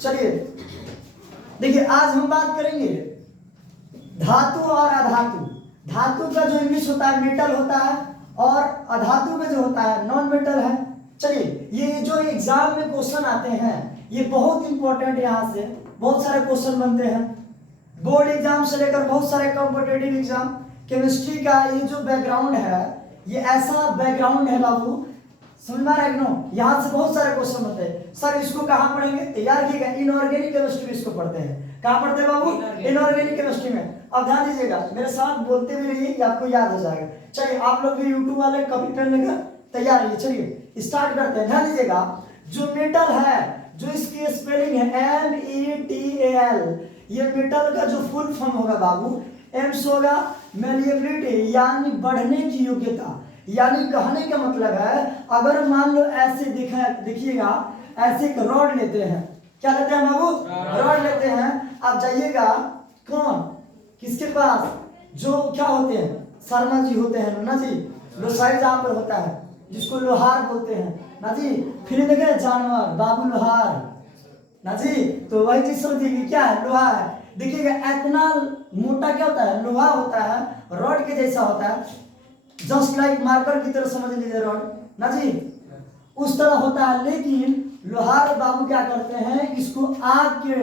चलिए देखिए, आज हम बात करेंगे धातु और अधातु। धातु का जो इंग्लिश होता है मेटल होता है, और अधातु में जो होता है नॉन मेटल है। चलिए, ये जो एग्जाम में क्वेश्चन आते हैं ये बहुत इंपॉर्टेंट, यहाँ से बहुत सारे क्वेश्चन बनते हैं। बोर्ड एग्जाम से लेकर बहुत सारे कॉम्पिटेटिव एग्जाम, केमिस्ट्री का ये जो बैकग्राउंड है ये ऐसा बैकग्राउंड है बाबू, समझ में आ रहा है कि नो? यहाँ से बहुत सारे क्वेश्चन होते हैं। सर इसको कहाँ पढ़ेंगे? तैयार किएगा, इनऑर्गेनिक केमिस्ट्री में इसको पढ़ते हैं। कहाँ पढ़ते हैं बाबू? इनऑर्गेनिक केमिस्ट्री में। अब ध्यान दीजिएगा, मेरे साथ बोलते भी रहिए कि आपको याद हो जाएगा। चलिए आप लोग भी यूट्यूब वाले कॉपी पेन लेकर तैयार रहिए। चलिए स्टार्ट करते हैं। ध्यान दीजिएगा, जो मेटल है, जो इसकी स्पेलिंग है METAL, ये मेटल का जो फुल फॉर्म होगा बाबू, एम्स होगा मैलिएबिलिटी, यानी बढ़ने की योग्यता। यानी कहने का मतलब है, अगर मान लो ऐसे देखिएगा, ऐसे एक रॉड लेते हैं, क्या लेते हैं बाबू? रॉड लेते हैं। आप जाइएगा कौन किसके पास, जो क्या होते हैं, शर्मा जी होते हैं ना जी, लोसाई जहाँ पर होता है, जिसको लोहार बोलते हैं ना जी। फिर देखे जानवर, बाबू लोहार ना जी, तो वही चीज समझिए क्या है, लोहा है। देखिएगा इतना मोटा क्या होता है, लोहा होता है, रॉड के जैसा होता है, जस्ट लाइक मार्कर की तरह समझ लीजिए रॉड ना जी, उस तरह होता है। लेकिन लोहार बाबू क्या करते हैं, इसको आग के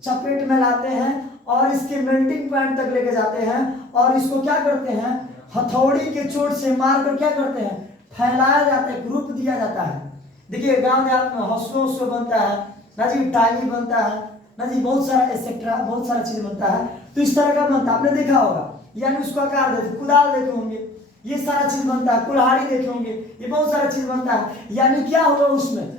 चपेट में लाते हैं और इसके मेल्टिंग पॉइंट तक लेके जाते हैं, और इसको क्या करते हैं, हथौड़ी के चोट से मारकर क्या करते हैं, फैलाया जाता है, ग्रुप दिया जाता है। देखिए गांव देहात में हंसो बनता है ना जी, टाइली बनता है ना जी, बहुत सारा एक्सेट्रा, बहुत सारा चीज बनता है। तो इस तरह का बनता है, आपने देखा होगा, यानी उसको आकार देते, कुदाल देखे होंगे, ये सारा चीज बनता है, कुल्हाड़ी देखे होंगे, ये बहुत सारा चीज बनता है। यानी क्या हुआ उसमें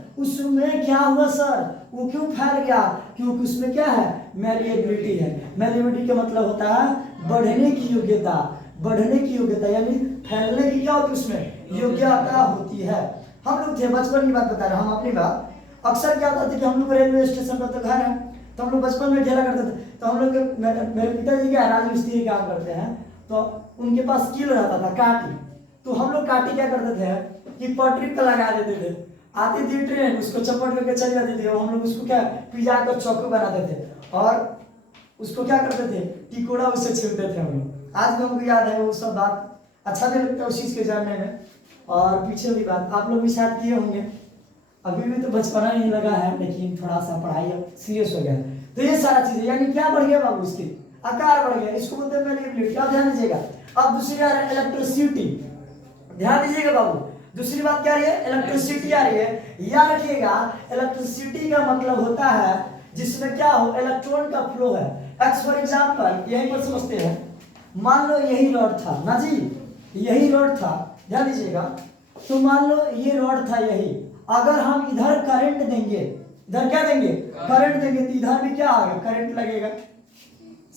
क्या हुआ सर, वो क्यों फैल गया? क्योंकि उसमें क्या है, मैलिएबिलिटी है। मैलिएबिलिटी का मतलब होता है बढ़ने की योग्यता, बढ़ने की योग्यता, यानी फैलने की क्या होती है, उसमें योग्यता होती है। हम लोग थे, बचपन की बात बता रहे हैं हम अपनी बात। अक्सर क्या होता था कि हम लोग रेलवे स्टेशन पर तो घर है, तो हम लोग बचपन में खेला करते थे। तो हम लोग मेरे पिताजी क्या राजमिस्त्री काम करते हैं, तो उनके पास कील रहता था, काटी। तो हम लोग काटी क्या करते थे कि पटरी पर लगा देते थे, आती थी ट्रेन, उसको चपट करके चली जाती थी, और हम लोग उसको क्या पिजा कर चौको बनाते थे, और उसको क्या करते थे, टिकोड़ा उससे छीलते थे हम लोग। आज भी हमको याद है वो सब बात, अच्छा भी लगता है उस चीज़ के जानने में। और पीछे भी बात आप लोग भी शायद किए होंगे, अभी भी तो बचपना ही लगा है, लेकिन थोड़ा सा पढ़ाई सीरियस हो गया। तो ये सारा चीजें, यानी क्या बढ़ गया बाबू, इसकी आकार बढ़ गया, इसको बोलते हैं मैलिएबिलिटी। क्या ध्यान दीजिएगा। अब दूसरी आ रही है इलेक्ट्रिसिटी, ध्यान दीजिएगा बाबू। दूसरी बात क्या आ रही है, इलेक्ट्रिसिटी आ रही है। याद रखिएगा, इलेक्ट्रिसिटी का मतलब होता है जिसमें क्या हो, इलेक्ट्रॉन का फ्लो है। एक्स फॉर एग्जाम्पल यहीं पर समझते हैं, मान लो यही रॉड था ना जी, यही रॉड था, ध्यान दीजिएगा। तो मान लो ये रॉड था यही, अगर हम इधर करंट देंगे, इधर क्या देंगे, करंट देंगे, तो इधर भी क्या आएगा, करंट लगेगा।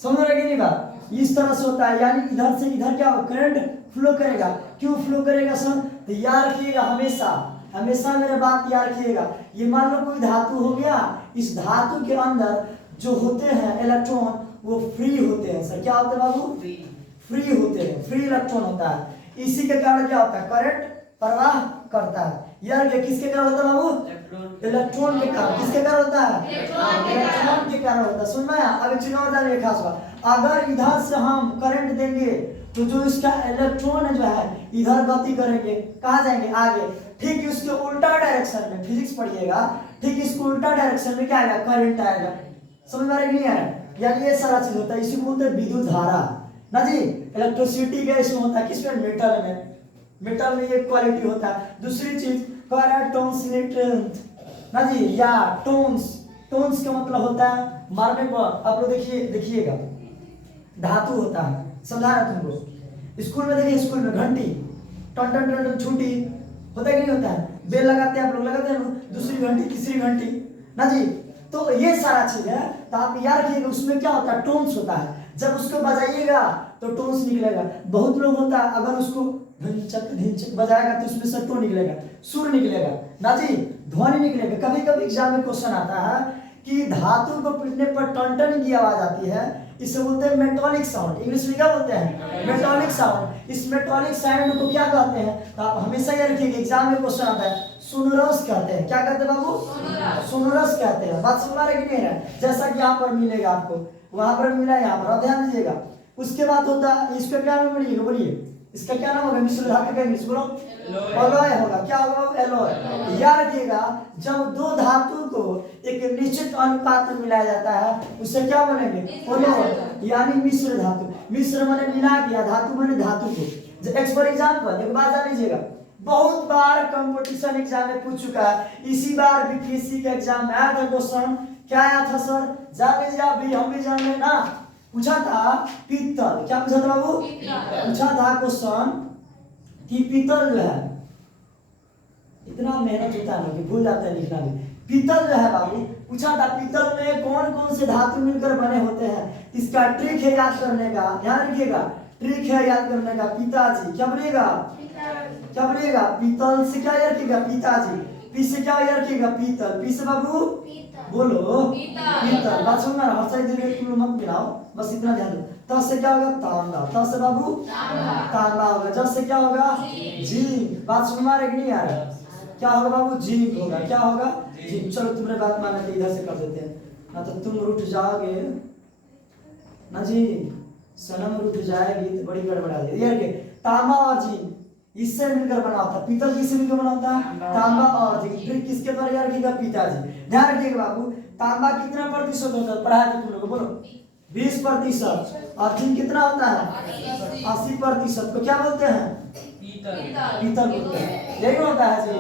समझ रहे नहीं बात? इस तरह से होता है, यानी इधर से इधर क्या होगा, करंट फ्लो करेगा। क्यों फ्लो करेगा सर? तो याद रखिएगा, हमेशा हमेशा मेरे बात याद रखिएगा। ये मान लो कोई धातु हो गया, इस धातु के अंदर जो होते हैं इलेक्ट्रॉन वो फ्री होते हैं। सर क्या होते हैं बाबू? फ्री होते हैं, फ्री इलेक्ट्रॉन होता है। इसी के कारण क्या होता है, करंट प्रवाह करता है। यार किसके कारण होता है बाबू? इलेक्ट्रॉन के कारण। किसके कारण होता है? इलेक्ट्रॉन के कारण होता है। सुन में अब एक चीज और जानिए खास बात, अगर इधर से हम करंट देंगे तो जो इसका इलेक्ट्रॉन है जो है इधर गति करेंगे, कहाँ जाएंगे, आगे। ठीक इसके उल्टा डायरेक्शन में, फिजिक्स पढ़िएगा, ठीक इसको उल्टा डायरेक्शन में क्या आएगा, करंट आएगा। समझ में आ रहा है कि नहीं आ रहा है? यानी ये सारा चीज होता है, इसी को बोलते हैं विद्युत धारा ना जी। इलेक्ट्रिसिटी का इसमें होता है, किसमें, मेटल में। मेटल में ये क्वालिटी होता है। दूसरी चीज टोन्स ना जी, या टोन्स, टोन्स का मतलब होता है मारने पर। आप लोग देखिएगा धातु होता है, समझाया तुमको। स्कूल में देखिए, स्कूल में घंटी टन टन टन छूटी होता है कि नहीं होता है, बेल लगाते हैं आप लोग, लगाते हैं दूसरी घंटी, तीसरी घंटी ना जी। तो ये सारा चीज है, तो आप याद रखिएगा उसमें क्या होता है, टोन्स होता है। जब उसको बजाइएगा तो टोन्स निकलेगा। बहुत लोग होता है अगर उसको धिनचक बजाएगा तो उसमें से टोन निकलेगा, सुर निकलेगा ना जी, ध्वनि निकलेगा। कभी कभी एग्जाम में क्वेश्चन आता है कि धातु को पीटने पर टन की आवाज आती है, इसे बोलते हैं मेटॉलिक साउंड। इंग्लिश में क्या बोलते हैं, मेटॉलिक साउंड। इस मेटॉलिक साउंड को क्या कहते हैं, तो आप हमेशा याद रखिएगा एग्जाम में क्वेश्चन आता है, सोनरस कहते हैं। क्या कहते हैं बाबू? सोनरस कहते हैं। बात समझ रहे कि नहीं है? जैसा कि यहाँ पर मिलेगा आपको, वहां पर मिला, यहाँ पर ध्यान दीजिएगा। उसके बाद होता है, इसका क्या नाम बोलिएगा? बोलिए, इसका क्या नाम होगा? मिश्र धातु का इंग्लिश बोलो, एलॉय होगा। क्या होगा? एलॉय। याद रखिएगा, जब दो धातु को एक निश्चित अनुपात में मिलाया जाता है उसे क्या बोलेंगे? एलॉय, यानी मिश्र धातु। मिश्र माने मिला दिया, धातु माने धातु को। एक्स फॉर एग्जाम्पल, एक बात जान लीजिएगा, बहुत बार कंपटीशन एग्जाम में पूछ चुका है, इसी बार बीपीएससी का एग्जाम में आया था क्वेश्चन। क्या आया था सर? जान लीजिए, अभी हम भी जान रहे ना। पूछा था पीतल, क्या पूछा था बाबू? पूछा था क्वेश्चन कि पीतल जो है, इतना मेहनत होता है ना कि भूल जाते हैं लिखना भी। पीतल जो है बाबू, पूछा था पीतल में कौन कौन से धातु मिलकर बने होते हैं। इसका ट्रिक है याद करने का, ध्यान रखिएगा, ट्रिक है याद करने का। पिताजी, क्या बोलिएगा? क्या बोलिएगा? पीतल से क्या याद रखिएगा? पिताजी। पी से क्या याद रखिएगा? पीतल। पी से बाबू बोलो, पीतल। बात सुनना, हर साइड दिल तुम मत मिलाओ, बस इतना ध्यान दो। त से क्या होगा? तांबा। त से बाबू तांबा होगा। ज से क्या होगा? जिंक। बात सुन रहे कि नहीं आ रहा? क्या होगा बाबू? जिंक होगा। क्या होगा? जिंक। चलो तुम्हारे बात माने तो इधर से कर देते हैं, ना तो तुम रुठ जाओगे ना जी, सनम रुठ जाएगी तो बड़ी गड़बड़ा जाएगी। ये तांबा और जिंक इससे मिलकर बना होता है। पीतल किससे मिलकर बना होता है? तांबा और जिंक। फिर किसके द्वारा याद रखिएगा? पिताजी। ध्यान रखिएगा बाबू, तांबा कितना प्रतिशत होता है? पढ़ाया था तुम लोग, बोलो 20%। और जिंक कितना होता है? 80%। को क्या बोलते हैं? पीतल बोलते हैं। यही होता है जी,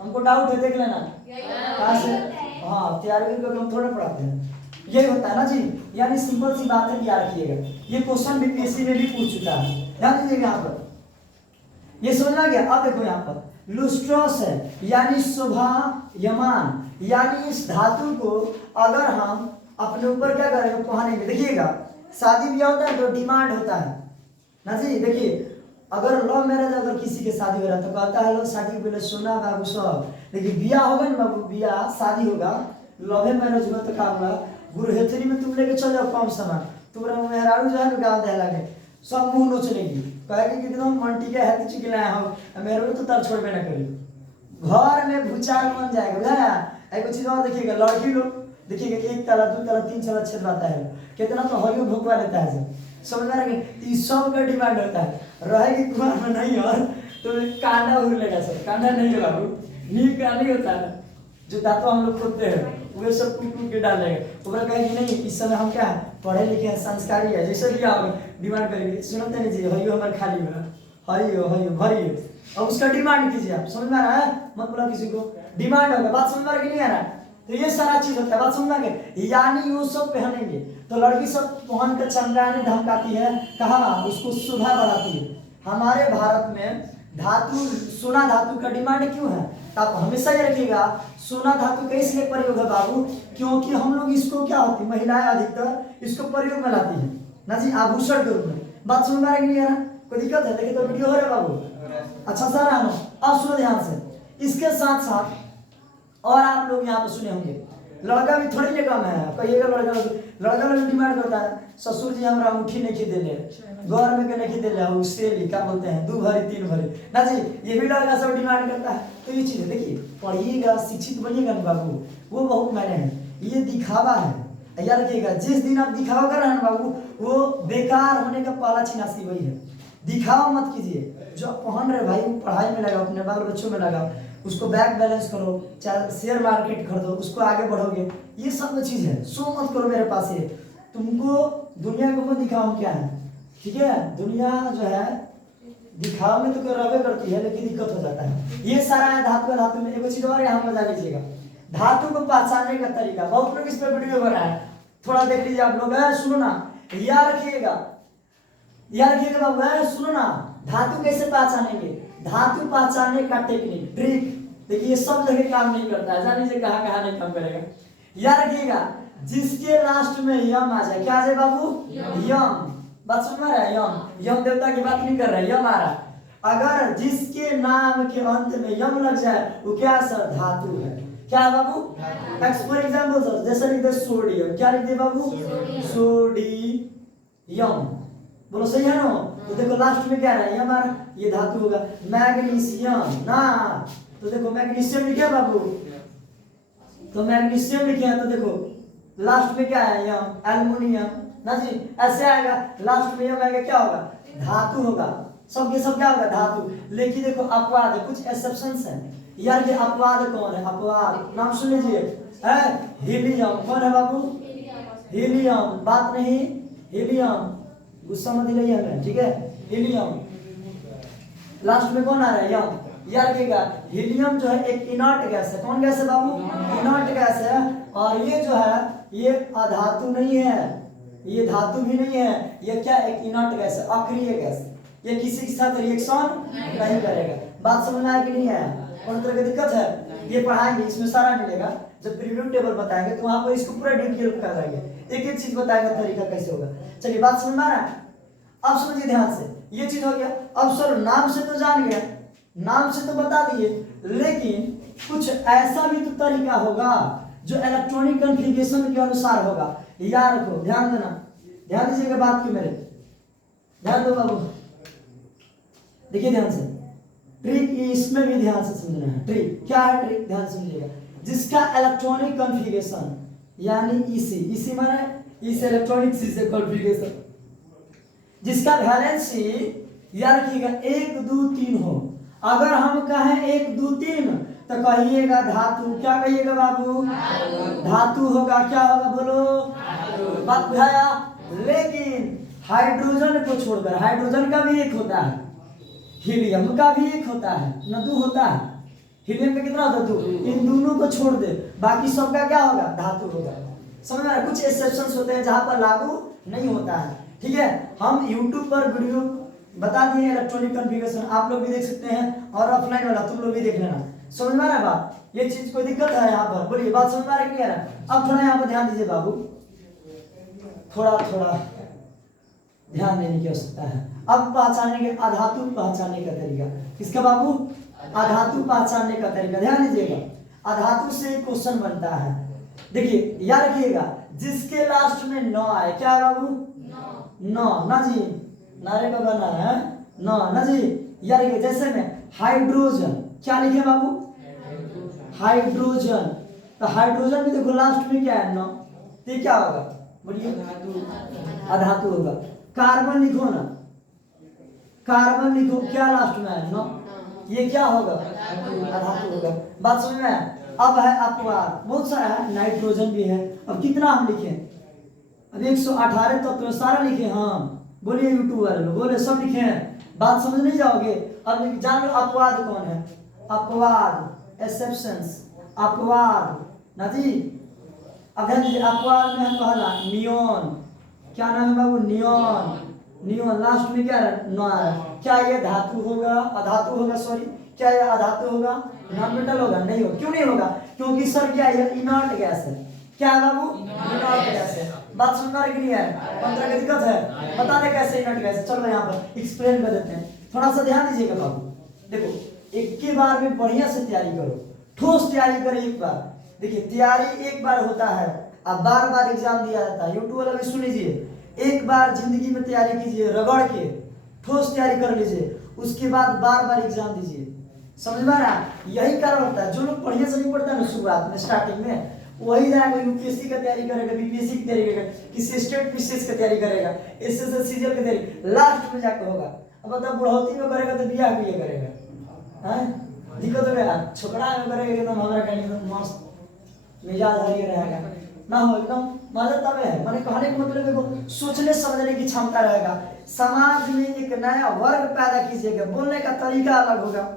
हमको डाउट है, देख लेना कहाँ से। हाँ, तैयारी को हम थोड़ा पढ़ाते हैं, यही होता है ना जी। यानी सिंपल सी बात है, याद रखिएगा। ये क्वेश्चन बीपीएससी में भी पूछ चुका है, ध्यान दीजिएगा यहाँ पर। ये समझना गया? अब देखो यहाँ पर लुस्ट्रस है, यानी शोभायमान, यानी इस धातु को अगर हम अपने ऊपर क्या करेंगे? पहनेंगे। देखिएगा, शादी ब्याह होता है तो डिमांड होता है ना जी। देखिए, अगर लव मैरिज अगर किसी के शादी हो रहा है तो कहता है लो शादी के पहले सोना बाबू सब। लेकिन बिया होगा ना बाबू, बिया शादी होगा, लव मैरिज हुआ तो क्या होगा? गुरहेथरी में तुम लेके चल जाओ कम समय, तुम्हारा मेहरारू जो है ना गाँव दहला के सब मुंह नोचलेगी, कहेगी कि एकदम मंटी के है चिकन लाया हो, मेरे तो तर छोड़बे ना करी। घर में भूचाल बन जाएगा, बुझा। एक चीज और देखिएगा, लड़की लोग देखिएगा, एक ताला, दो ताला, तीन ताला छेद रहता है, कितना तो हरियो भोगवा लेता है। समझ में आ रहा है? सब का डिमांड होता है। रहेगी कुमार में नहीं और तो कांडा उड़ लेगा सर। कांडा नहीं है बाबू, नीम का नहीं होता है जो दांतों हम लोग खोदते हैं, वे सब कूट कूट के डालेंगे। तो बोला कहेगी नहीं, इस समय हम क्या है? पढ़े लिखे हैं, संस्कारी है, जैसे भी आओगे डिमांड करेंगे। सुनते नहीं जी, हरियो हमारे खाली में, हरियो हरियो भरियो। अब उसका डिमांड कीजिए आप। समझ में आ रहा है? मत बोला किसी को, डिमांड होगा। बात समझ में आ रहा है कि नहीं आ रहा? तो ये सारा चीज होता है, बात समझ में? यानी वो सब पहनेंगे तो लड़की सब पहन कर चमकाने धमकाती है, कहा उसको शोभा बढ़ाती है। हमारे भारत में धातु, सोना धातु का डिमांड क्यों है? आप हमेशा ये रखिएगा, सोना धातु का इसलिए प्रयोग है बाबू, क्योंकि हम लोग इसको क्या होती, महिलाएं अधिकतर इसको प्रयोग में लाती है ना जी, आभूषण के रूप में। बात समझ में आ रही नहीं आ रहा? कोई दिक्कत है? देखिए तो वीडियो हो रहा है बाबू। अच्छा सर आना, अब सुनो ध्यान से। इसके साथ साथ और आप लोग यहाँ पर सुने होंगे, लड़का भी थोड़ी ले कम है। कहिएगा लड़का लोग डिमांड करता है, ससुर जी हमारा अंगूठी नहीं खरीदे ले, घर में के नहीं खरीदे ले, उससे क्या बोलते हैं 2 भरी 3 भरी ना जी, ये भी लड़का सब डिमांड करता है। तो ये चीज है, देखिए पढ़िएगा, शिक्षित बनिएगा ना बाबू, वो बहुत मायने है। ये दिखावा है, याद रखिएगा। जिस दिन आप दिखावा कर रहे हैं ना बाबू, वो बेकार होने का पहला चिन्ह वही है। दिखावा मत कीजिए, जो आप पहन रहे भाई पढ़ाई में लगाओ, अपने बाल बच्चों में लगाओ, उसको बैंक बैलेंस करो, चाहे शेयर मार्केट खरीदो, उसको आगे बढ़ोगे। ये सब चीज है, शो मत करो मेरे पास। ये तुमको दुनिया को मत दिखाओ क्या है, ठीक है? दुनिया जो है दिखाओ में तो करवे करती है, लेकिन दिक्कत हो जाता है। ये सारा है धातु। धातु में एक चीज और यहाँ बता लीजिएगा, धातु को पहचानने का तरीका। बहुत लोग इस पर वीडियो बना है, थोड़ा देख लीजिए आप लोग। सुनो ना, याद रखिएगा, याद रखिएगा बाबू, सुनो ना। धातु कैसे पहचानेंगे? धातु पहचानने का टेक्निक, ट्रिक देखिए, सब जगह काम नहीं करता है, जान लीजिए कहाँ कहाँ नहीं काम करेगा। याद रखिएगा, जिसके लास्ट में यम आ जाए, क्या आ जाए बाबू? यम। बात समझ में आ रहा है? यम, यम देवता की बात नहीं कर रहे, यम आ रहा है। अगर जिसके नाम के अंत में यम लग जाए, वो क्या सर? धातु है। क्या है बाबू? फॉर एग्जाम्पल सर, जैसे लिख दे सोडियम, क्या लिख दे बाबू? सोडियम। बोलो सही है ना? तो देखो लास्ट में क्या रहा है? हमारा ये धातु होगा। मैग्नीशियम ना, तो देखो मैग्नीशियम लिखे बाबू, तो मैग्नीशियम लिखे हैं, तो देखो लास्ट में क्या है यहाँ एल्युमिनियम ना जी, ऐसे आएगा लास्ट में यम आएगा, क्या होगा धातु होगा, सब ये सब क्या होगा धातु। लेकिन देखो अपवाद है, कुछ एक्सेप्शंस है यार। ये अपवाद कौन है, अपवाद नाम सुन लीजिए, हीलियम। कौन है बाबू, हीलियम, बात नहीं हीलियम, गुस्सा मत दिलाइए हमें, ठीक है हीलियम। लास्ट में कौन आ रहा है यम, याद रखिएगा हीलियम जो है एक इनर्ट गैस है। कौन गैस है बाबू, इनर्ट गैस है। और ये जो है ये अधातु नहीं है, ये धातु भी नहीं है, ये क्या एक इनर्ट गैस है, अक्रिय गैस। ये किसी के साथ रिएक्शन नहीं करेगा। बात समझ में आया कि नहीं आया, कौन तरह की दिक्कत है, ये पढ़ाएंगे, इसमें सारा मिलेगा। जब प्रीव्यू टेबल बताएंगे तो वहां पर इसको पूरा डिटेल कर देंगे, एक एक चीज बताएंगे तरीका कैसे होगा। चलिए बात समझ में आ रहा है, अब समझिए ध्यान से, ये चीज हो गया। अब सर नाम से तो जान गया, नाम से तो बता दिए, लेकिन कुछ ऐसा भी तो तरीका होगा जो इलेक्ट्रॉनिक कॉन्फ़िगरेशन के अनुसार होगा। याद रखो, ध्यान देना, ध्यान दीजिएगा बात की मेरे, ध्यान दो बाबू, देखिए ध्यान से। ट्रिक इसमें भी ध्यान से समझना है। ट्रिक क्या है, ट्रिक ध्यान से समझिएगा। जिसका इलेक्ट्रॉनिक कॉन्फ़िगरेशन यानी ईसी, ईसी माने इस इलेक्ट्रॉनिक से कॉन्फ़िगरेशन, जिसका वैलेंसी याद रखिएगा 1 2 3 हो। अगर हम कहें 1 2 3 तो कहिएगा धातु, क्या कहिएगा बाबू, धातु होगा। क्या होगा बोलो, बात बुझाया। लेकिन हाइड्रोजन को छोड़कर, हाइड्रोजन का भी एक होता है, हीलियम का भी एक होता है न, 2 होता है। हीलियम का कितना होता है, 2। इन दोनों को छोड़ दे, बाकी सबका क्या होगा, धातु होगा। समझ में आ रहा है, कुछ एक्सेप्शंस होते हैं जहां पर लागू नहीं होता है, ठीक है। हम YouTube पर वीडियो बता दिए इलेक्ट्रॉनिक कॉन्फ़िगरेशन, आप लोग भी देख सकते हैं, और ऑफलाइन वाला तुम लोग भी देख लेना। समझ में आ रहा है बात, ये चीज कोई दिक्कत है यहाँ पर, बोलिए बात समझ में आ रहा है कि नहीं आ रहा। अब थोड़ा यहाँ पर ध्यान दीजिए बाबू, थोड़ा थोड़ा ध्यान देने की आवश्यकता है। अब पहचानने के, अधातु पहचानने का तरीका, किसका बाबू, अधातु पहचानने का तरीका, ध्यान दीजिएगा। अधातु से क्वेश्चन बनता है, देखिए याद रखिएगा, जिसके लास्ट में न आए, क्या है बाबू, न ना जी, नारे का बना है न ना जी। याद रखिए, जैसे में हाइड्रोजन, क्या लिखे बाबू, हाइड्रोजन, तो हाइड्रोजन भी देखो लास्ट में क्या है न, तो क्या होगा बोलिए, अधातु होगा। कार्बन लिखो ना, कार्बन लिखो, क्या लास्ट में है न, ये क्या होगा, अधातु होगा। बात समझ में। अब है अपवाद, बहुत सारा है, नाइट्रोजन भी है। अब कितना हम लिखे, अब 118 तत्व सारा लिखे हम, बोलिए यूट्यूब वाले लोग बोले सब लिखे हैं, बात समझ नहीं जाओगे। अब जान लो अपवाद कौन है, अपवाद, एक्सेप्शंस, अपवाद ना जी। अब ध्यान दीजिए, अपवाद में हम पहला नियोन, क्या नाम है बाबू, नियोन, नियोन लास्ट में क्या है, क्या ये धातु होगा, अधातु होगा, सॉरी क्या ये अधातु होगा, नॉन मेटल होगा, नहीं होगा। क्यों नहीं होगा, क्योंकि सर क्या है, इनर्ट गैस है। क्या है बाबू, इनर्ट गैस है। बात समझना है कि नहीं है, पंद्रह की दिक्कत है, बता दे कैसे इनर्ट गैस है। चलो यहाँ पर एक्सप्लेन कर देते हैं, थोड़ा सा ध्यान दीजिएगा बाबू। देखो एक के बार में बढ़िया से तैयारी करो, ठोस तैयारी करें एक बार। देखिए तैयारी एक बार होता है, अब बार बार एग्जाम दिया जाता है। यूट्यूब वाला भी सुन लीजिए, एक बार जिंदगी में तैयारी कीजिए, रगड़ के ठोस तैयारी कर लीजिए, उसके बाद बार बार एग्जाम दीजिए। समझ में आ रहा है, यही कारण होता है। जो लोग बढ़िया से नहीं पढ़ता है ना शुरुआत में, स्टार्टिंग में, वही जाएगा यूपीएससी का तैयारी करेगा, बीपीएससी की तैयारी करेगा, किसी स्टेट पीसीएस की तैयारी करेगा, एसएससी सीजीएल की तैयारी, लास्ट में जाकर होगा। अब बताओ बुढ़ौती में करेगा तो बियाह भी ये करेगा, हैं दिक्कत हो गया। छोकरा में करेगा एकदम हमारा कहीं मस्त मिजाज हरियर रहेगा ना, हो एकदम मजा तब है। मैंने कहने का मतलब देखो, सोचने समझने की क्षमता रहेगा। समाज में एक नया वर्ग पैदा कीजिएगा, बोलने का तरीका अलग होगा,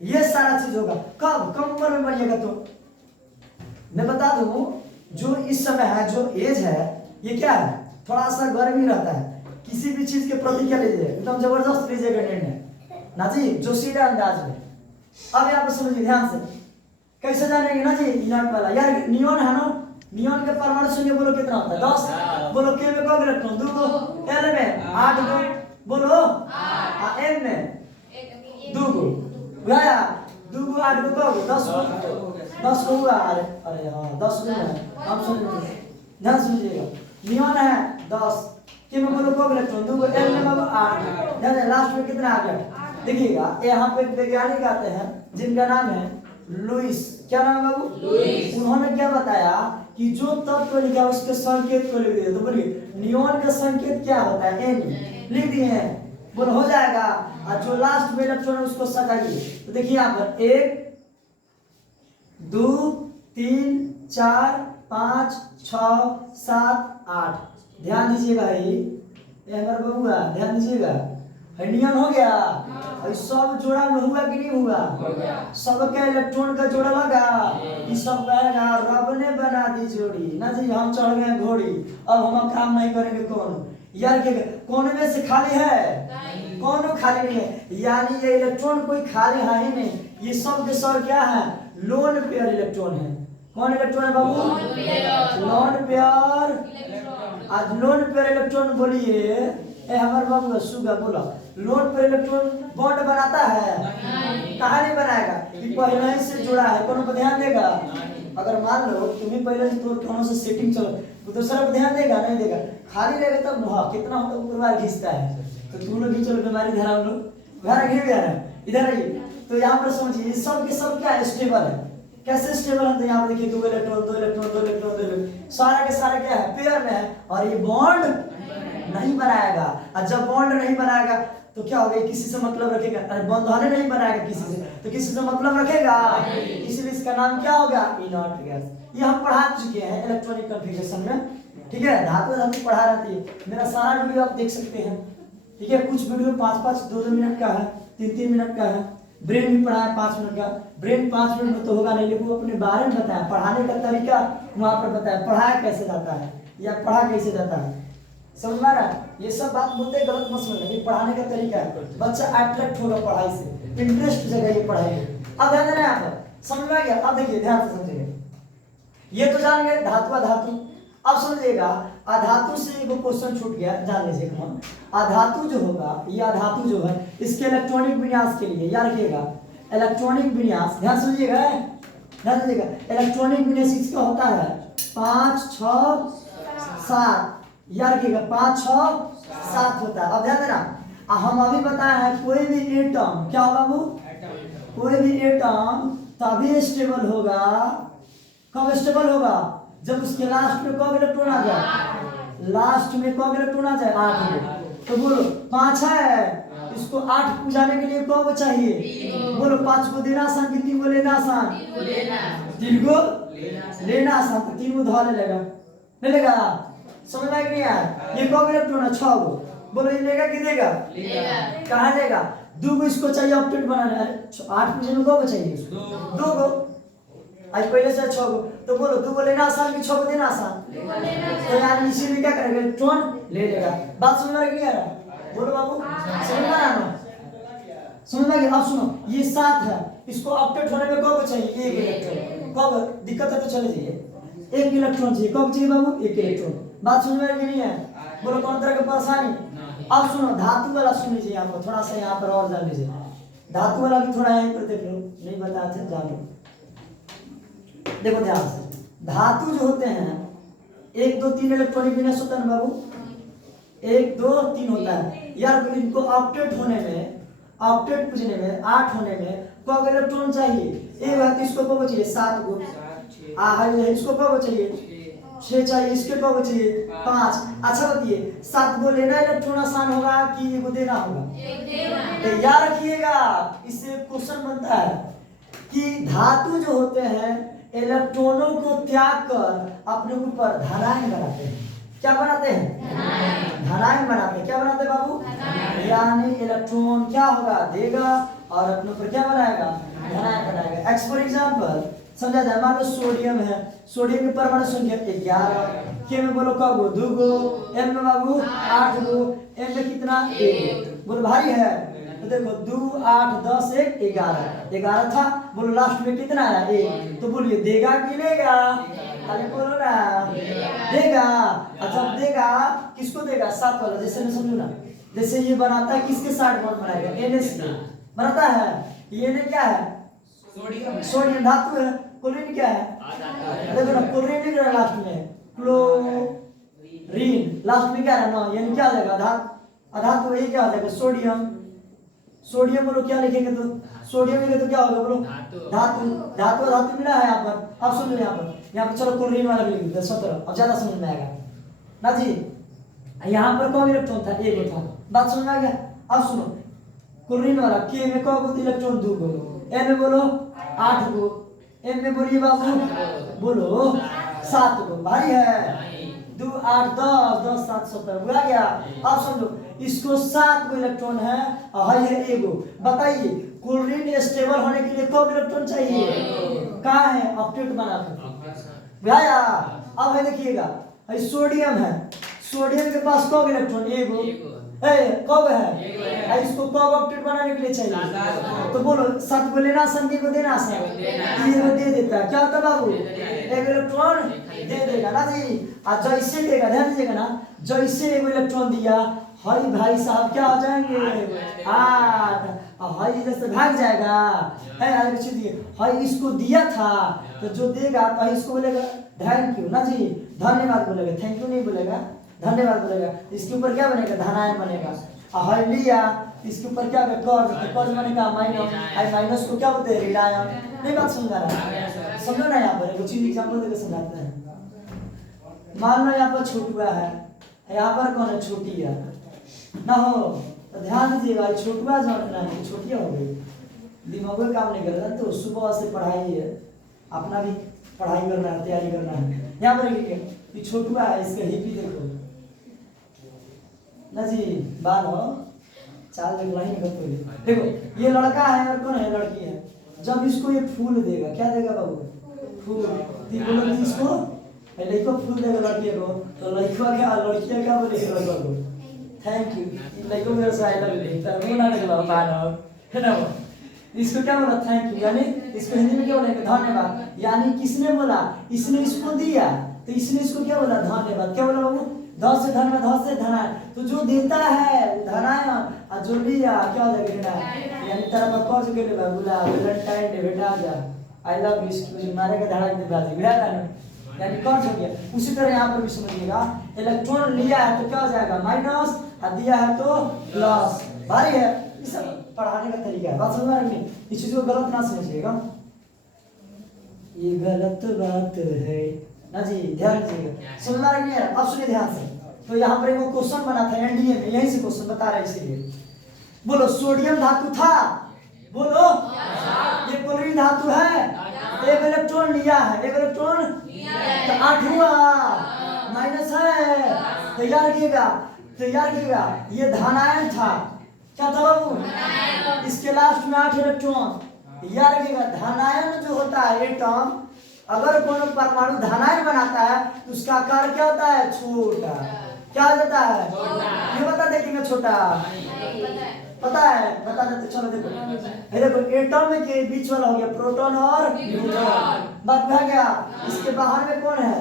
ये सारा चीज होगा। कब, कम उम्र में बढ़िएगा तो मैं बता दूं, जो इस समय है, जो एज है, ये क्या है, थोड़ा सा गर्मी रहता है। किसी भी चीज के प्रति क्या लीजिए, एकदम जबरदस्त लीजिएगा निर्णय ना जी, जो सीधा अंदाज में। अब यहाँ पर समझिए ध्यान से, कैसे जानेंगे ना जी, इनर्ट वाला यार नियोन है ना, नियोन के परमाणु संख्या बोलो कितना होता है, 10। बोलो के में कब इलेक्ट्रॉन, 2, एल में 8, बोलो एम में 2, बुझाया 2 8 कब 10 को हुआ। अरे हाँ 10 को है, आप सुन लीजिए, ध्यान सुनिएगा। नियोन है 10, के में बोलो कब इलेक्ट्रॉन, 2, एल में बाबू 8, ध्यान लास्ट में कितना आ गया देखिएगा यहाँ पे वैज्ञानिक आते हैं जिनका नाम है लुइस। क्या नाम है बाबू? लुइस। उन्होंने क्या बताया कि जो तत्व लिखा है उसके संकेत को लिख दिया। तो बोलिए नियॉन का संकेत क्या होता है? एन लिख दिए हैं, बोल हो जाएगा। और जो लास्ट में इलेक्ट्रॉन उसको सटाइए। तो देखिए यहाँ पर 1 2 3 4 5 6 7 8। ध्यान दीजिएगा, ये हमारा बबुआ ध्यान दीजिएगा, नियन हो गया। और सब जोड़ा में हुआ कि नहीं हुआ? सबका इलेक्ट्रॉन का जोड़ा लगा। ये सब कहेगा रब ने बना दी जोड़ी ना जी, हम चढ़ गए घोड़ी, अब हम काम नहीं करेंगे। कौन यार के कोने में से खाली है? कौन खाली नहीं है, यानी ये इलेक्ट्रॉन कोई खाली है ही नहीं। ये सब के सब क्या है? लोन पेयर इलेक्ट्रॉन है। कौन इलेक्ट्रॉन है बाबू? Lone pair. आज लोन पेयर इलेक्ट्रॉन बोलिए हमारे बाबू सुगा बोला, लोन पेयर इलेक्ट्रॉन बॉन्ड बनाता है? कहाँ नहीं बनाएगा, ये पहले ही से जुड़ा है। कौन पर ध्यान देगा? अगर मान लो तुम्हें पहले से तो कौन से सेटिंग चलो तो दूसरा पर ध्यान देगा? नहीं देगा। खाली रहेगा तब हाँ कितना होता है परिवार घिसता है। तो तुम लोग भी चलो बीमारी धरा हम लोग घर घिर गया है इधर आइए। तो यहाँ पर समझिए सब के सब क्या है? स्टेबल है। कैसे स्टेबल है? तो यहाँ पर देखिए 2 इलेक्ट्रॉन 2 इलेक्ट्रॉन 2 इलेक्ट्रॉन 2 इलेक्ट्रॉन सारा के सारा क्या है? पेयर में है। और ये बॉन्ड नहीं बनाएगा। और जब बॉन्ड नहीं बनाएगा तो क्या होगा? किसी से मतलब रखेगा? अरे बंधन नहीं बनाएगा किसी से, तो किसी से मतलब रखेगा? इसलिए इसका नाम क्या होगा? Inert gas. ये हम पढ़ा चुके हैं इलेक्ट्रॉनिक कन्फिगरेशन में, ठीक है। धातु धातु पढ़ा रहती है। मेरा सारा वीडियो आप देख सकते हैं, ठीक है। कुछ वीडियो 5-5 2-2 मिनट का है, 3-3 मिनट का है। ब्रेन भी पढ़ा है 5 मिनट का। ब्रेन 5 मिनट में तो होगा नहीं, लेकिन वो अपने बारे में बताया, पढ़ाने का तरीका वहाँ पर बताया, पढ़ाया कैसे जाता है या पढ़ा कैसे जाता है। समझ में आ रहा है? ये सब बात बोलते गलत मत समझना, ये पढ़ाने का तरीका है। बच्चा अट्रैक्ट होगा पढ़ाई से, इंटरेस्ट जगह ये पढ़ाई। अब ध्यान देना यहाँ पर, समझ में आ गया? अब देखिए ध्यान से समझिए, ये तो जान गए धातु अधातु। अब समझिएगा अधातु से एक क्वेश्चन छूट गया, जान लीजिएगा। अधातु जो होगा, ये अधातु जो है इसके इलेक्ट्रॉनिक विन्यास के लिए याद रखिएगा, इलेक्ट्रॉनिक विन्यास ध्यान समझिएगा, ध्यान दीजिएगा। इलेक्ट्रॉनिक विन्यास इसका होता है 5 6 7, याद रखिएगा 5 6 7 होता है। अब ध्यान देना, हम अभी बताए हैं कोई भी एटम क्या होगा बाबू? कोई भी एटम तभी स्टेबल होगा, कब स्टेबल होगा? जब उसके लास्ट में कब इलेक्ट्रॉन आ जाए? लास्ट में कब इलेक्ट्रॉन आ जाए? 8। तो बोलो 5 है, इसको 8 को जाने के लिए कब चाहिए? बोलो 5 को देना आसान कि 3 को लेना आसान? 3 को लेना आसान। तो 3 को धो ले लेगा, ले लेगा। समझ में नहीं आया? ये कब इलेक्ट्रॉन है? 6 को। बोलो ये लेगा कि देगा? कहाँ लेगा? 2 को इसको चाहिए ऑक्टेट बनाने। 8 को जगह कब चाहिए? 2 को। आज पहले से 6 को। तो बोलो 2 को लेना आसान कि 6 को देना आसान? तो यार इसीलिए क्या करेगा? इलेक्ट्रॉन ले लेगा। बात समझ में नहीं आ रहा? बोलो बाबू समझ में आ रहा? समझ में आ गया? अब सुनो, ये 7 है, इसको ऑक्टेट होने में कब चाहिए? 1 इलेक्ट्रॉन। कब दिक्कत है तो चले जाइए, 1 इलेक्ट्रॉन चाहिए। कब चाहिए बाबू? 1 इलेक्ट्रॉन। बात समझ में नहीं है? बोलो कौन तरह की परेशानी? अब सुनो धातु वाला सुन लीजिए, यहाँ पर थोड़ा सा यहाँ पर और जान लीजिए। धातु वाला भी थोड़ा यहीं पर देख लो, नहीं बताया थे जान लो। देखो ध्यान से, धातु जो होते हैं 1 2 3 इलेक्ट्रॉनिक विन्यास होता है ना बाबू, 1 2 3 होता है यार। इनको ऑक्टेट होने में, ऑक्टेट पूछने में, 8 होने में कब इलेक्ट्रॉन चाहिए? एक बात इसको कब चाहिए? 7 को। इसको कब चाहिए? 6 चाहिए। इसके कब चाहिए? 5। अच्छा बताइए 7 को लेना इलेक्ट्रॉन आसान होगा कि ये को देना होगा? तो याद रखिएगा, इससे क्वेश्चन बनता है कि धातु जो होते हैं इलेक्ट्रॉनों को त्याग कर अपने ऊपर धनायन बनाते हैं। क्या बनाते हैं? धनायन बनाते हैं। क्या बनाते हैं बाबू? यानी इलेक्ट्रॉन क्या होगा? देगा और अपने ऊपर क्या बनाएगा? धनायन बनाएगा। एक्स फॉर एग्जांपल समझा जाए, मान लो सोडियम है, सोडियम की परमाणु संख्या 11, के में बोलो कब? 2 गो, एम में बाबू 8 गो, एम में कितना? 1। बोलो भारी है तो देखो 2 8 10 1 11 था। बोलो लास्ट में कितना आया? 1। तो बोलिए देगा कि लेगा? अरे बोलो ना, देगा। अच्छा देगा किसको देगा? 7 वाला। जैसे मैं समझू ना, जैसे ये बनाता है किसके साथ बॉन्ड बनाएगा? NH बनाता है। ये ने क्या है? सोडियम धातु है। क्लोरीन क्या है? देखो ना क्लोरीन लिख रहा है लास्ट में, क्लोरीन लास्ट में क्या है ना, यानी क्या हो जाएगा? अधातु। ये क्या हो जाएगा? सोडियम। सोडियम बोलो क्या लिखेंगे तो सोडियम लिखे तो क्या होगा बोलो धातु धातु धातु मिला है यहाँ पर। अब सुन लो यहाँ पर चलो क्लोरीन वाला भी लिख देते 17। अब ज्यादा समझ में आएगा ना जी। यहाँ पर कौन इलेक्ट्रॉन था एक था बात समझ में आ गया। अब सुनो क्लोरीन वाला के में कौन इलेक्ट्रॉन 2 को एन में बोलो 8 को एम में बोलिए बाबू बोलो 7 को भारी है 2 8 10 10 7 17 बुला गया। अब समझो इसको 7 को इलेक्ट्रॉन है और है एगो। बताइए क्लोरीन स्टेबल होने के लिए कौन इलेक्ट्रॉन चाहिए कहाँ है ऑक्टेट बना कर बुलाया। अब है देखिएगा सोडियम है सोडियम के पास कौन इलेक्ट्रॉन एगो कब है इसको कब ऑक्टेट बनाने के लिए चाहिए तो बोलो 7 को लेना संख्या को देना ये वो दे देता है क्या होता बाबू एक इलेक्ट्रॉन दे देगा ना जी। आज जैसे देगा ध्यान दीजिएगा ना जैसे एक इलेक्ट्रॉन दिया हरी भाई साहब क्या हो जाएंगे 8 हरी जैसे भाग जाएगा है हरी इसको दिया था तो जो देगा तो इसको बोलेगा थैंक यू ना जी धन्यवाद बोलेगा थैंक यू नहीं बोलेगा धन्यवाद बोलेगा। इसके ऊपर क्या बनेगा धनायन बनेगा और लिया इसके ऊपर क्या कर्ज बनेगा माइनस आई माइनस को क्या बोलते हैं ऋणायन। नहीं बात समझा रहा समझो ना यहाँ पर एक चीज एग्जांपल देकर समझाते हैं। मान लो यहाँ पर छोटुआ है यहाँ पर कौन है छोटी है ना हो तो ध्यान दीजिएगा छोटुआ जो है छोटिया हो गई दिमाग में काम नहीं कर रहा तो सुबह से पढ़ाई है अपना भी पढ़ाई करना है तैयारी करना है। यहाँ पर छोटुआ है इसका हिपी देखो ना जी बाल हो चाल देख नहीं करते देखो ये लड़का है और कौन है लड़की है। जब इसको ये फूल देगा क्या देगा बाबू फूल बोलो इसको लड़को फूल देगा लड़के को तो लड़का क्या लड़कियां क्या बोलेगी लड़का को थैंक यू लड़को मेरे से आई लव यू लिखता है वो ना निकला मानो है ना इसको क्या बोला थैंक यू यानी इसको हिंदी में क्या बोलेगा धन्यवाद। यानी किसने बोला इसने इसको दिया तो इसने इसको क्या बोला धन्यवाद। क्या बोला बाबू 10 से धन में 10 से धनायन तो जो देता है धनायन और जो लिया क्या हो जाएगा यानी तेरा पप्पा से के लिए बोला वैलेंटाइन डे बेटा आ जा आई लव यू इसको मारेगा धड़ाक दे बाजी बेटा यानी कर्ज हो गया। उसी तरह यहाँ पर भी समझिएगा इलेक्ट्रॉन लिया है तो क्या हो जाएगा माइनस और दिया है तो प्लस भारी है। ये सब पढ़ाने का तरीका है बात समझ में आ रही है। इस चीज को गलत ना समझिएगा ये गलत बात है ना जी ध्यान दीजिएगा समझ में आ रही है। अब सुनिए ध्यान से तो यहाँ पर एक क्वेश्चन बना था एनडीए में यही से क्वेश्चन बता रहा है इसीलिए बोलो सोडियम धातु था बोलो ये क्लोरीन धातु है एक इलेक्ट्रॉन लिया है एक इलेक्ट्रॉन तो 8 हुआ माइनस है तैयार किएगा ये धनायन था क्या था बाबू इसके लास्ट में 8 इलेक्ट्रॉन याद रखिएगा। धनायन जो होता है एटम अगर कोई परमाणु धनायन बनाता है तो उसका आकार क्या होता है छोटा क्या हो जाता है ये बता देखेंगे छोटा पता है बता देते चलो देखो एटम के बीच वाला हो गया प्रोटॉन और न्यूट्रॉन बात कहा गया। इसके बाहर में कौन है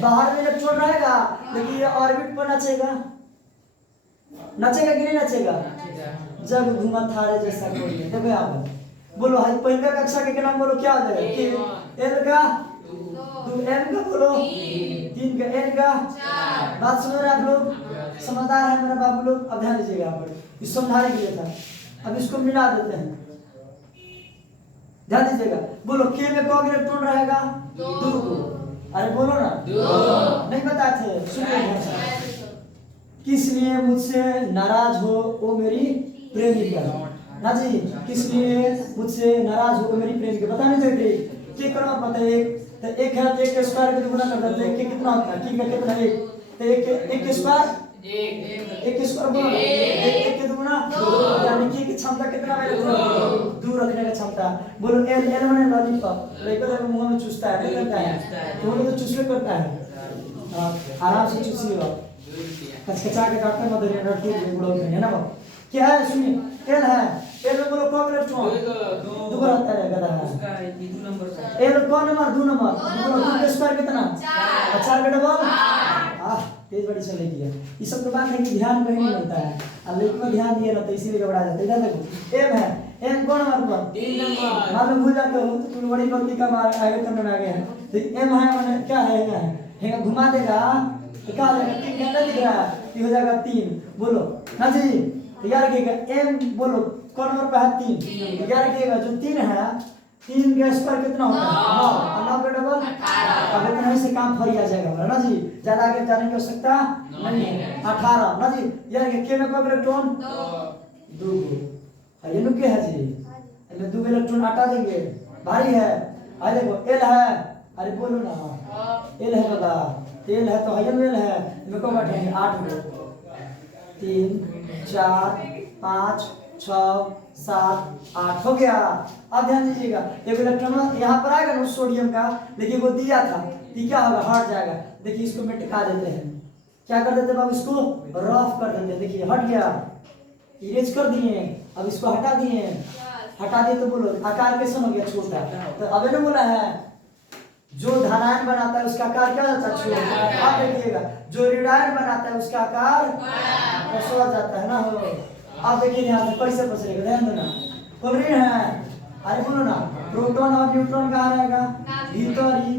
बाहर में इलेक्ट्रॉन रहेगा लेकिन ये ऑर्बिट पर नचेगा कि नहीं नचेगा जब घुमा थारे जैसा कोई है। देखो यहाँ पर बोलो हाई पहले कक्षा के नाम बोलो क्या हो जाएगा एल का 2 एम का बोलो 3 का एन का बात सुनो रहे आप लोग समझदार है मेरा बाबू लोग। अब ध्यान दीजिएगा यहाँ पर इस समझाने के लिए था अब इसको मिला देते हैं ध्यान दीजिएगा। बोलो के में कौन इलेक्ट्रॉन रहेगा 2 को अरे बोलो ना 2 नहीं बताए थे सुनिए किस लिए मुझसे नाराज हो वो मेरी प्रेमिका ना जी किस लिए मुझसे नाराज हो वो मेरी प्रेमिका बता नहीं सकते क्या करना पता है तो एक है तो एक स्क्वायर को गुना कर देते हैं कितना होता है ठीक है कितना एक तो एक स्क्वायर एक स्क्वायर बोलो एक के दुगुना यानी कि क्षमता कितना है 2 रखने का क्षमता। बोलो एल एल माने लॉलीपॉप लेकर देखो मुंह में चूसता है नहीं करता है तो वो तो चूसवे करता है आराम से चूसिएगा कचकचा के काटते मत देना रखिए गुड़ो में है ना क्या है सुनिए एल है एल में बोलो कौन इलेक्ट्रॉन 2 रहता है गधा है उसका 2 नंबर एल कौन नंबर 2 नंबर बोलो 2 का स्क्वायर कितना 4 का डबल तेज बड़ी चल रही है। ये सब तो बात है कि ध्यान कहीं नहीं मिलता है अब लेकिन में ध्यान दिया रहता है इसीलिए घबरा जाते हैं। देखो एम है एम कौन नंबर पर 3 नंबर मालूम भूल जाते हो तो तुम बड़ी गलती का आगे करने में आ गए हैं तो एम है माने क्या है घुमा देगा तो क्या हो जाएगा 3 घंटा दिख रहा है ये हो जाएगा 3 बोलो ना जी तो याद रखिएगा m बोलो कौन नंबर पे है 3, तो याद रखिएगा जो 3 है 3 का स्क्वायर कितना होता है 9 और 9 का डबल 18। अब इतना ही से काम फरी आ जाएगा हमारा ना जी, ज्यादा आगे जाने की आवश्यकता नहीं है। 18 ना जी। याद रखिए के में कौन इलेक्ट्रॉन 2 और ये नुके है जी, इसमें 2 इलेक्ट्रॉन हटा देंगे भारी है। अरे देखो l है, अरे बोलो ना l है बता, l है तो हाइड्रोजन l है, इसमें कौन बैठेंगे 8 को 3 4 5 6 7 8 हो गया। अब ध्यान दीजिएगा एक इलेक्ट्रॉन यहाँ पर आएगा ना सोडियम का, लेकिन वो दिया था तो क्या होगा हट जाएगा। देखिए इसको मिटा देते हैं, क्या कर देते हैं बाबू इसको रफ कर देते हैं। देखिए हट गया, इरेज कर दिए, अब इसको हटा दिए, हटा दिए तो बोलो आकार कैसा हो गया छोटा। तो अब ने बोला है जो धनायन बनाता है उसका आकार क्या होता है छोटा। अब देखिएगा जो ऋणायन बनाता है उसका आकार कैसा हो जाता है ना हो। अब देखिए ध्यान से कैसे पसरेगा, ध्यान देना क्लोरीन है, अरे बोलो ना प्रोटॉन और न्यूट्रॉन कहाँ रहेगा भीतर ही,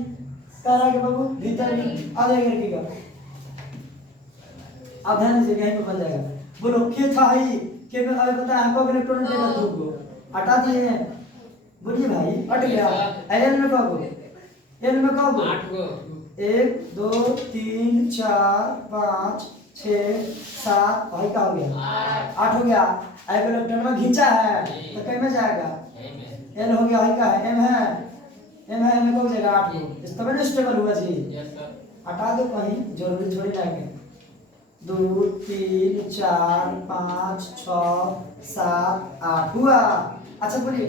कहाँ रहेगा बाबू भीतर ही। अब देखिएगा अब ध्यान से यहीं पे बन जाएगा। बोलो के था ही के में अभी पता है हमको इलेक्ट्रॉन देगा 2 को हटा दिए, बोलिए भाई हट गया। एल में कब एल में कब 8 को 1 2 3 4 5 6 7 भाई का हो गया 8 हो गया। एक इलेक्ट्रॉन में खींचा है तो कहीं में जाएगा एल हो गया, भाई का है एम है, एम है एम को जाएगा 8 को। इस तब स्टेबल हुआ जी, हटा दो कहीं जरूरी थोड़ी जाएंगे। 2 3 4 5 6 7 8 हुआ। अच्छा बोलिए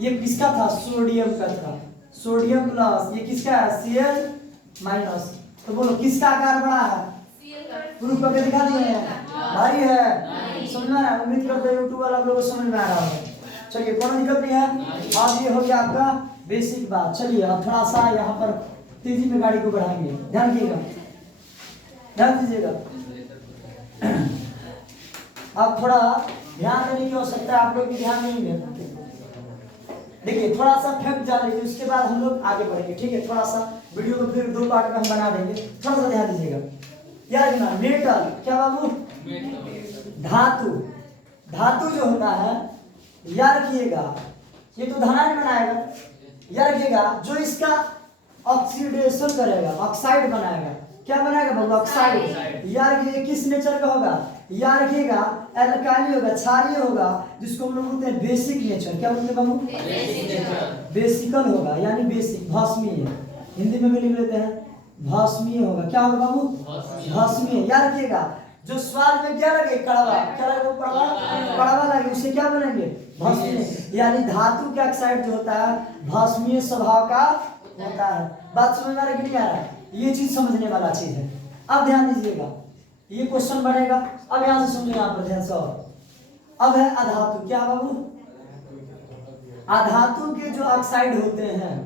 ये किसका था सोडियम का था, सोडियम प्लस ये किसका है Cl माइनस। तो बोलो किसका आकार बड़ा है प्रूफ करके दिखा दिए हैं भारी है, समझ में आ रहा है। उम्मीद करते हैं यूट्यूब वाला आप लोगों को समझ में आ रहा होगा। चलिए कोई दिक्कत नहीं है। आज ये हो गया आपका बेसिक बात। चलिए अब थोड़ा सा यहाँ पर तेजी में गाड़ी को बढ़ाएंगे, ध्यान दीजिएगा ध्यान दीजिएगा। अब थोड़ा ध्यान देने की आवश्यकता है, आप लोग भी ध्यान देंगे। देखिए थोड़ा सा फैक्ट जान लीजिए, उसके बाद हम लोग आगे बढ़ेंगे, ठीक है। थोड़ा सा वीडियो को फिर 2 पार्ट में हम बना देंगे, थोड़ा सा ध्यान दीजिएगा। याद रखना मेटल क्या बाबू धातु, धातु जो होता है याद रखिएगा ये तो धनायन बनाएगा, याद रखिएगा जो इसका ऑक्सीडेशन करेगा ऑक्साइड बनाएगा, क्या बनाएगा बाबू ऑक्साइड। यार ये किस नेचर का होगा, याद रखिएगा एल्काली होगा क्षारीय होगा, जिसको हम लोग बोलते हैं बेसिक नेचर। क्या बोलते हैं बाबू बेसिकल होगा यानी बेसिक भस्मीय, हिंदी में भी लिख लेते हैं भस्मीय होगा। क्या होगा बाबू भस्मीय। याद रखिएगा जो स्वाद में क्या लगे कड़वा, क्या लगे कड़वा कड़वा लगे उसे क्या बनेंगे भस्मीय। यानी धातु के ऑक्साइड जो होता है भस्मीय स्वभाव का होता है। बात समझ में आ रहा है कि नहीं आ रहा है, ये चीज समझने वाला चीज है। अब ध्यान दीजिएगा ये क्वेश्चन बनेगा। अब यहां से सुनिए यहाँ पर ध्यान से। अब है अधातु, क्या बाबू अधातु के जो ऑक्साइड होते हैं,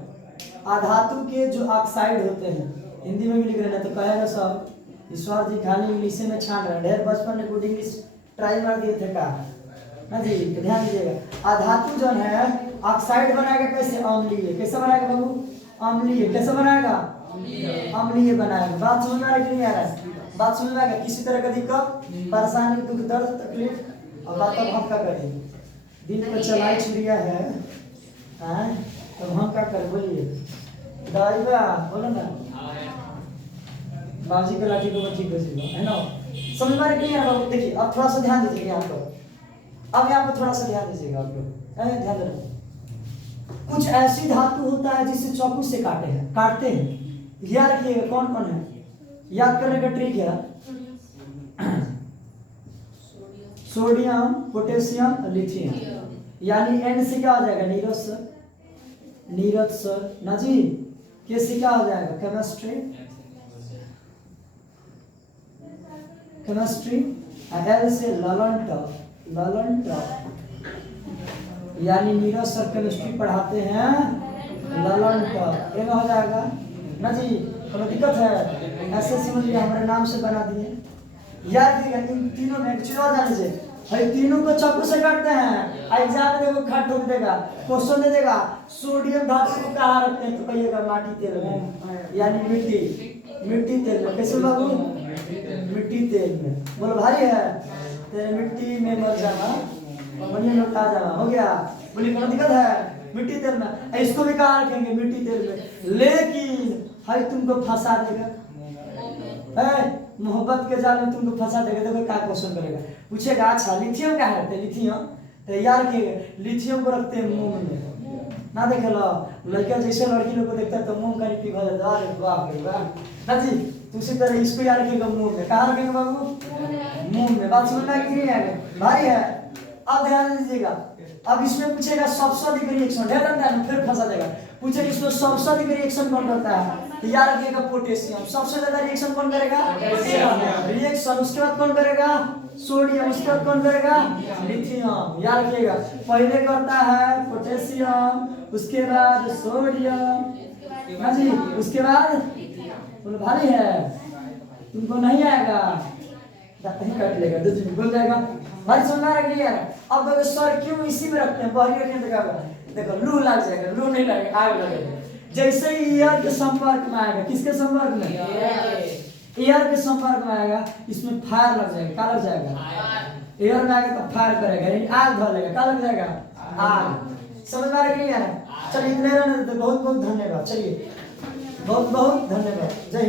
अधातु के जो ऑक्साइड होते हैं हिंदी में भी लिख रहे हैं तो कहेगा सब ईश्वर जी खाली इंग्लिश में छान रहे, ढेर बचपन में गुड इंग्लिश ट्राई मार दिए थे का ना जी। ध्यान दीजिएगा अधातु जो है ऑक्साइड बनाएगा कैसे अम्लीय, कैसे बनाएगा बाबू अम्लीय, कैसे बनाएगा अम्लीय बनाएगा। बात समझ में आ रहा है कि नहीं आ रहा है, बात समझ में आ गया। किसी तरह का दिक्कत परेशानी दुख दर्द तकलीफ और बात अब हम क्या करें, दिन में चलाई छुड़िया है तो हम क्या करें बोलिए दाइबा बोलो ना बाजी के लाठी को ठीक हो जाएगा है ना। समझ में नहीं आ रहा बाबू। देखिए अब थोड़ा सा ध्यान दीजिएगा यहाँ पर, अब यहाँ पर थोड़ा सा ध्यान दीजिएगा आप लोग, ध्यान देना। कुछ ऐसी धातु होता है जिसे चाकू से काटते हैं। याद रखिएगा कौन कौन है, याद करने का ट्रिक है सोडियम पोटेशियम लिथियम। यानी एन से क्या हो जाएगा नीरस ना जी, के से क्या हो जाएगा केमिस्ट्री एल से ललंट यानी नीरज सर केमिस्ट्री पढ़ाते हैं ललंट एम हो जाएगा ना जी। कोई दिक्कत है ऐसे समझ लिया हमारे नाम से बना दिए। याद रखिएगा इन तीनों में एक चीज और जान लीजिए भाई, तीनों को चाकू से काटते हैं। एग्जाम में देखो खट ठोक देगा, क्वेश्चन दे देगा सोडियम धातु को कहाँ रखते हैं तो कहिएगा माटी तेल में यानी मिट्टी तेल में। कैसे बाबू मिट्टी तेल में, बोलो भारी है। तेरे मिट्टी में मर जाना और मनी लौटा जाना। हो गया? बोली कोई दिक्कत है? मिट्टी तेल में, इसको भी कहा रखेंगे मिट्टी तेल में, लेकिन हाय तुमको फंसा देगा, मोहब्बत के जाल में तुमको फंसा देगा। देखो क्या क्वेश्चन करेगा, पूछेगा अच्छा लिथियम क्या है? लिथियम तैयार किए, लिथियम को रखते हैं मुंह में ना, देखे लो लड़का जैसे लड़की लोग को देखता है तो मुंह का पिघल जाता है। अरे वाह भाई वाह ना जी, तो उसी तरह इसको यार रखेगा मुंह में। कहाँ रखेंगे बाबू? मुंह में। बात समझना कि नहीं आगे भाई है? अब ध्यान दीजिएगा, अब इसमें पूछेगा सबसे अधिक रिएक्शन, फिर फंसा देगा। पूछेगा इसमें सबसे अधिक रिएक्शन कौन करता है? याद रखिएगा पोटेशियम। सबसे ज्यादा रिएक्शन कौन करेगा? रिएक्शन। उसके बाद कौन करेगा? सोडियम। उसके बाद कौन करेगा? लिथियम। याद रखिएगा, पहले करता है पोटेशियम, उसके बाद सोडियम, हाँ जी, उसके बाद बोलो भारी है तुमको नहीं आएगा, कट लेगा, दो दिन बोल जाएगा भाई। सुनना है क्लियर? अब देखो सर क्यों इसी में रखते हैं, बाहरी रखने देखा, देखो लू लग जाएगा, लू नहीं लगेगा, आग लगेगा। जैसे ही एयर के संपर्क में आएगा, किसके संपर्क में? एयर के संपर्क में आएगा, इसमें फायर लग जाएगा। क्या लग जाएगा? एयर में आएगा तो फायर करेगा, यानी आग धर लेगा। क्या लग जाएगा? आग। समझ में आ रहा है? चलिए इतने रहने देते, बहुत बहुत धन्यवाद। चलिए बहुत बहुत धन्यवाद। जय